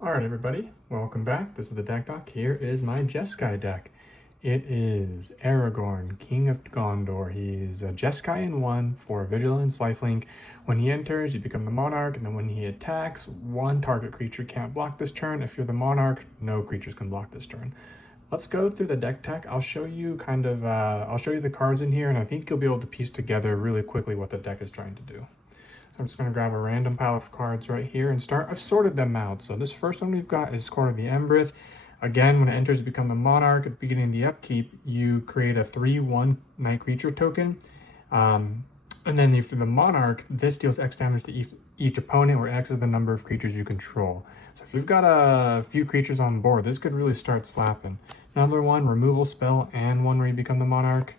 Alright everybody, welcome back. This is the deck doc. Here is my JESKAI deck. It is Aragorn, King of Gondor. He's a JESKAI in 1 for Vigilance Lifelink. When he enters, you become the Monarch, and then when he attacks, one target creature can't block this turn. If you're the Monarch, no creatures can block this turn. Let's go through the deck tech. I'll show you I'll show you the cards in here, and I think you'll be able to piece together really quickly what the deck is trying to do. I'm just going to grab a random pile of cards right here and start. I've sorted them out. So this first one we've got is Court of the Embereth. Again, when it enters, you become the Monarch. At the beginning of the upkeep, you create a 3/1 night creature token. And then if you're the Monarch, this deals X damage to each opponent, where X is the number of creatures you control. So if you've got a few creatures on board, this could really start slapping. Another one, removal spell, and one where you become the Monarch.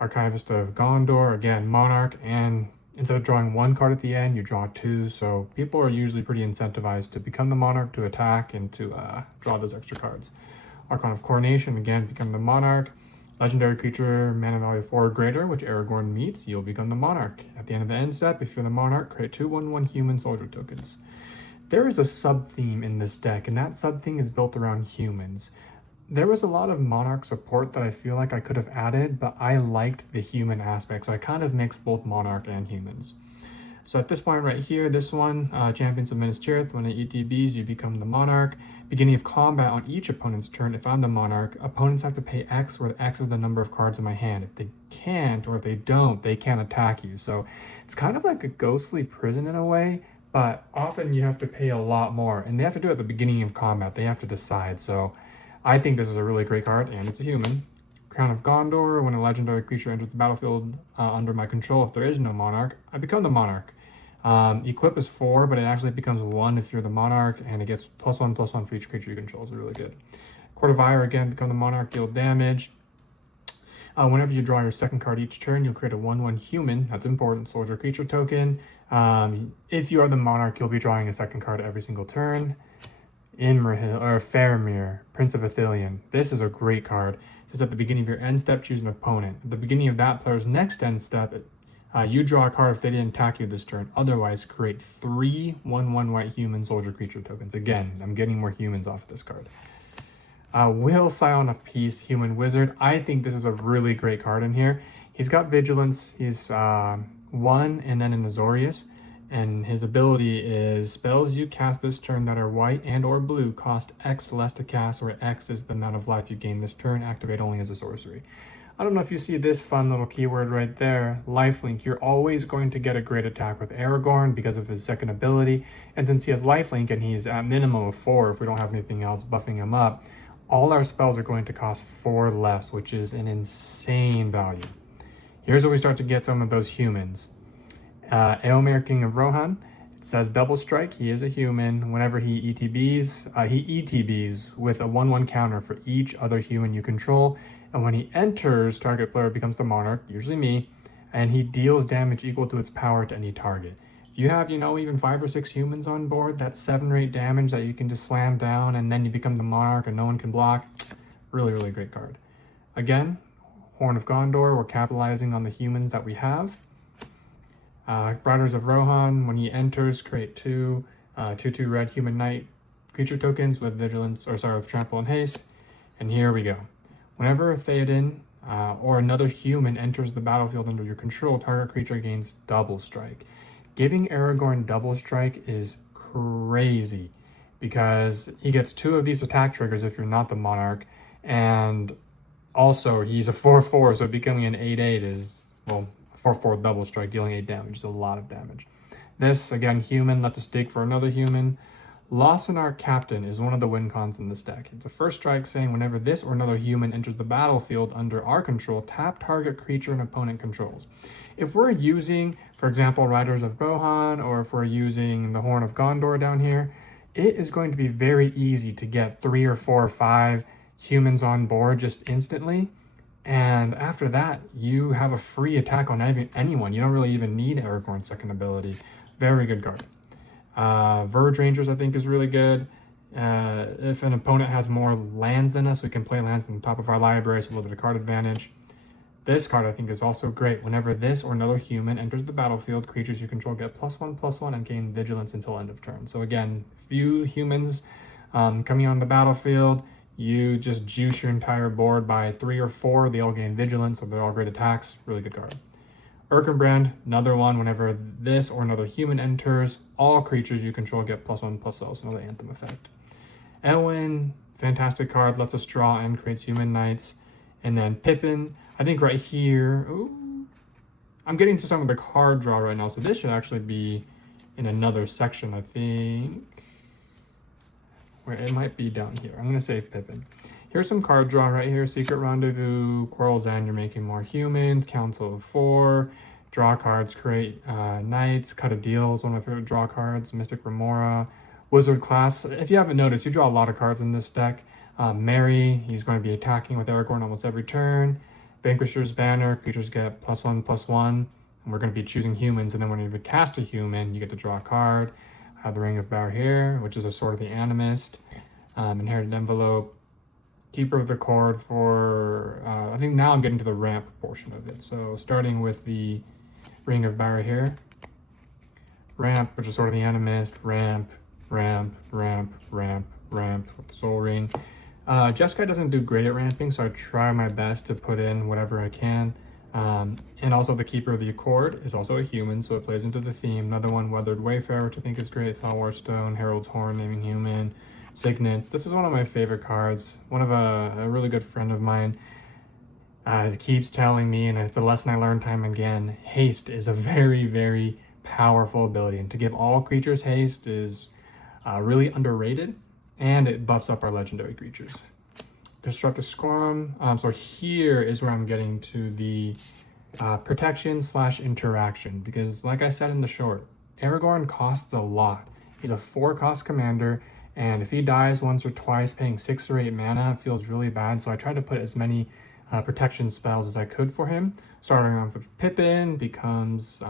Archivist of Gondor, again, Monarch, and instead of drawing one card at the end, you draw two. So people are usually pretty incentivized to become the Monarch, to attack, and to draw those extra cards. Archon of Coronation, again, become the Monarch. Legendary creature, mana value 4 or greater, which Aragorn meets, you'll become the Monarch. At the end of the end step, if you're the Monarch, create 2/1/1 human soldier tokens. There is a sub-theme in this deck, and that sub-theme is built around humans. There was a lot of Monarch support that I feel like I could have added, but I liked the human aspect, so I kind of mixed both Monarch and humans. So at this point right here, this one, Champions of Minas Tirith, when it ETBs, you become the Monarch. Beginning of combat on each opponent's turn, if I'm the Monarch, opponents have to pay X, where X is the number of cards in my hand. If they can't, or if they don't, they can't attack you. So it's kind of like a ghostly prison in a way, but often you have to pay a lot more, and they have to do it at the beginning of combat. They have to decide, so I think this is a really great card, and it's a human. Crown of Gondor, when a legendary creature enters the battlefield under my control, if there is no Monarch, I become the Monarch. Equip is 4, but it actually becomes 1 if you're the Monarch, and it gets +1/+1 for each creature you control, so really good. Court of Ire, again, become the Monarch, deal damage. Whenever you draw your second card each turn, you'll create a 1/1 human, that's important, soldier creature token. If you are the Monarch, you'll be drawing a second card every single turn. Imrahil, or Faramir, Prince of Ithilien. This is a great card. It says at the beginning of your end step, choose an opponent. At the beginning of that player's next end step, you draw a card if they didn't attack you this turn. Otherwise, create 3 1/1 white human soldier creature tokens. Again, I'm getting more humans off this card. Will, Scion of Peace, Human Wizard. I think this is a really great card in here. He's got Vigilance. He's 1 and then an Azorius. And his ability is spells you cast this turn that are white and or blue cost X less to cast, where X is the amount of life you gain this turn, activate only as a sorcery. I don't know if you see this fun little keyword right there, lifelink. You're always going to get a great attack with Aragorn because of his second ability. And since he has lifelink and he's at minimum of 4 if we don't have anything else buffing him up, all our spells are going to cost 4 less, which is an insane value. Here's where we start to get some of those humans. Eomer, King of Rohan. It says double strike. He is a human. Whenever he ETBs with a 1/1 counter for each other human you control. And when he enters, target player becomes the Monarch, usually me, and he deals damage equal to its power to any target. If you have, even 5 or 6 humans on board, that's 7 or 8 damage that you can just slam down, and then you become the Monarch and no one can block. Really, really great card. Again, Horn of Gondor, we're capitalizing on the humans that we have. Riders of Rohan, when he enters, create 2/2 red human knight creature tokens with with trample and haste. And here we go. Whenever a Theoden or another human enters the battlefield under your control, target creature gains double strike. Giving Aragorn double strike is crazy because he gets 2 of these attack triggers if you're not the Monarch, and also he's a 4/4, so becoming an 8/8 is, well, 4/4 double strike, dealing 8 damage is a lot of damage. This, again, human, lets us dig for another human. Lossinar Captain is one of the win cons in this deck. It's a first strike saying whenever this or another human enters the battlefield under our control, tap target creature and opponent controls. If we're using, for example, Riders of Rohan, or if we're using the Horn of Gondor down here, it is going to be very easy to get 3 or 4 or 5 humans on board just instantly. And after that, you have a free attack on anyone. You don't really even need Aragorn's second ability. Very good card. Verge Rangers, I think, is really good. If an opponent has more lands than us, we can play lands from the top of our library, so a little bit of card advantage. This card, I think, is also great. Whenever this or another human enters the battlefield, creatures you control get +1/+1 and gain Vigilance until end of turn. So again, few humans Coming on the battlefield, you just juice your entire board by 3 or 4. They all gain vigilance, so they're all great attacks. Really good card. Aragorn, another one. Whenever this or another human enters, all creatures you control get +1/+0, so another anthem effect. Elwyn, fantastic card, lets us draw and creates human knights. And then Pippin, I think right here, ooh, I'm getting to some of the card draw right now, so this should actually be in another section, I think. Where it might be down here. I'm going to save Pippin. Here's some card draw right here. Secret Rendezvous, Quarrel's End, you're making more humans, Council of 4, draw cards, create knights, Cut a Deal is one of my favorite draw cards, Mystic Remora, Wizard class. If you haven't noticed, you draw a lot of cards in this deck. Merry, he's going to be attacking with Aragorn almost every turn. Vanquisher's Banner, creatures get +1/+1, and we're going to be choosing humans, and then when you cast a human, you get to draw a card. I have the Ring of Power here, which is a Sword of the Animist. Inherited Envelope, Keeper of the Cord for, I think now I'm getting to the ramp portion of it. So starting with the Ring of Power here. Ramp, which is Sword of the Animist, ramp, ramp, ramp, ramp, ramp with the Soul Ring. JESKAI doesn't do great at ramping, so I try my best to put in whatever I can. And also the Keeper of the Accord is also a human, so it plays into the theme. Another one, Weathered Wayfarer, which I think is great. Thalwar Stone, Herald's Horn, naming human. Signets. This is one of my favorite cards. One of a really good friend of mine keeps telling me, and it's a lesson I learned time and again, haste is a very, very powerful ability. And to give all creatures haste is really underrated, and it buffs up our legendary creatures. Disruptive Squirm. So here is where I'm getting to the protection/interaction, because like I said in the short, Aragorn costs a lot. He's a 4-cost commander, and if he dies once or twice, paying 6 or 8 mana feels really bad. So I tried to put as many protection spells as I could for him. Starting off with Pippin, becomes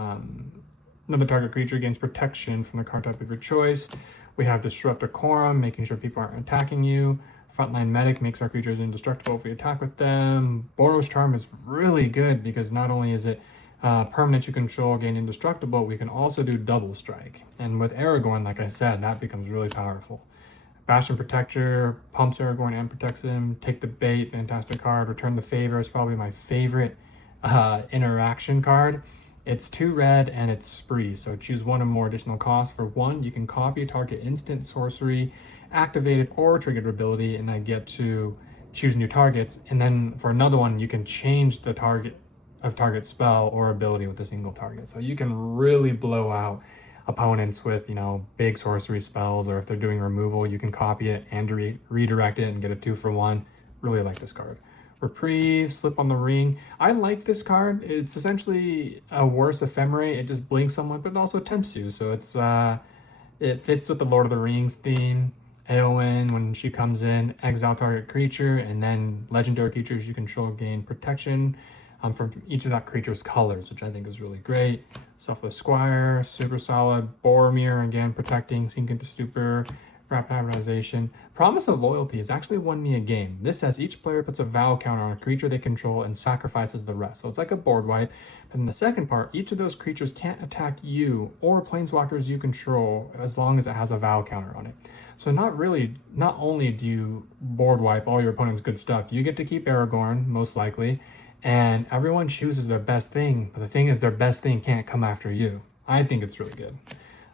another target creature gains protection from the card type of your choice. We have Disrupt Decorum, making sure people aren't attacking you. Frontline Medic makes our creatures indestructible if we attack with them. Boros Charm is really good because not only is it permanent you control gain indestructible, we can also do double strike. And with Aragorn, like I said, that becomes really powerful. Bastion Protector pumps Aragorn and protects him. Take the Bait, fantastic card. Return the Favor is probably my favorite interaction card. It's 2 red and it's free, so choose 1 or more additional costs. For 1, you can copy target instant, sorcery, activated or triggered ability, and I get to choose new targets. And then for another one, you can change the target spell or ability with a single target. So you can really blow out opponents with, you know, big sorcery spells, or if they're doing removal, you can copy it and redirect it and get a 2 for 1. Really like this card. Reprieve, Slip on the Ring. I like this card. It's essentially a worse ephemerate. It just blinks someone, but it also tempts you. So it's it fits with the Lord of the Rings theme. Eowyn, when she comes in, exile target creature, and then legendary creatures you control gain protection from each of that creature's colors, which I think is really great. Selfless Squire, super solid. Boromir, again, protecting, sink into stupor. Rapidization. Promise of Loyalty has actually won me a game. This says each player puts a vow counter on a creature they control and sacrifices the rest. So it's like a board wipe. And in the second part, each of those creatures can't attack you or planeswalkers you control as long as it has a vow counter on it. So not only do you board wipe all your opponent's good stuff, you get to keep Aragorn, most likely, and everyone chooses their best thing, but the thing is their best thing can't come after you. I think it's really good.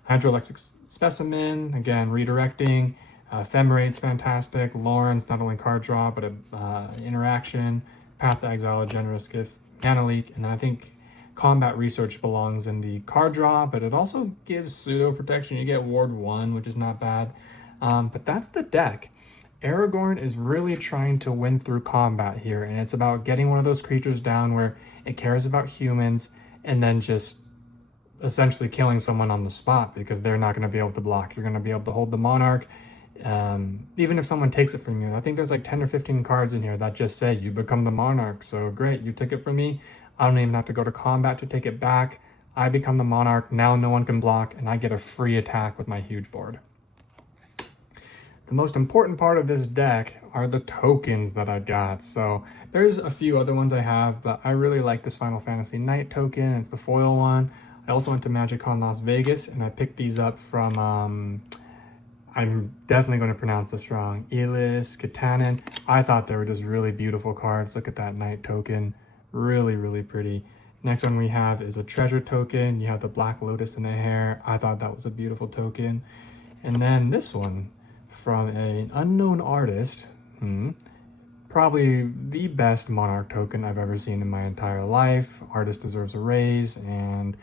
Hydroelectric Specimen, again, redirecting. Ephemerate's fantastic. Lawrence, not only card draw, but interaction. Path to Exile, a generous gift. Mana Leak, and then I think Combat Research belongs in the card draw, but it also gives pseudo protection. You get Ward 1, which is not bad. But that's the deck. Aragorn is really trying to win through combat here, and it's about getting one of those creatures down where it cares about humans, and then just essentially killing someone on the spot because they're not going to be able to block. You're going to be able to hold the Monarch, even if someone takes it from you. I think there's like 10 or 15 cards in here that just say you become the Monarch. So great, you took it from me. I don't even have to go to combat to take it back. I become the Monarch. Now no one can block, and I get a free attack with my huge board. The most important part of this deck are the tokens that I got. So there's a few other ones I have, but I really like this Final Fantasy Knight token. It's the foil one. I also went to MagicCon Las Vegas, and I picked these up from I'm definitely going to pronounce this wrong. Elis, Katanen. I thought they were just really beautiful cards. Look at that Knight token. Really, really pretty. Next one we have is a treasure token. You have the Black Lotus in the hair. I thought that was a beautiful token. And then this one from an unknown artist. Probably the best Monarch token I've ever seen in my entire life. Artist deserves a raise, and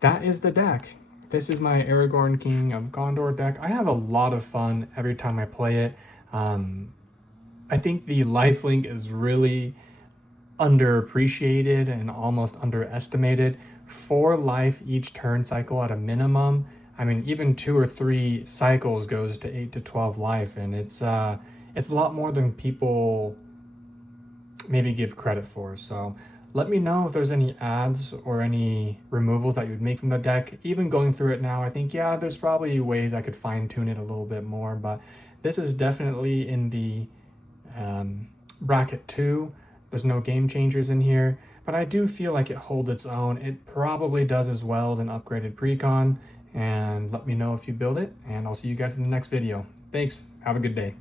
that is the deck. This is my Aragorn King of Gondor deck. I have a lot of fun every time I play it. I think the lifelink is really underappreciated and almost underestimated. 4 life each turn cycle at a minimum. I mean, even 2 or 3 cycles goes to 8 to 12 life, and it's a lot more than people maybe give credit for. So let me know if there's any adds or any removals that you'd make from the deck. Even going through it now, I think, yeah, there's probably ways I could fine tune it a little bit more, but this is definitely in the bracket 2. There's no game changers in here, but I do feel like it holds its own. It probably does as well as an upgraded precon, and let me know if you build it, and I'll see you guys in the next video. Thanks, have a good day.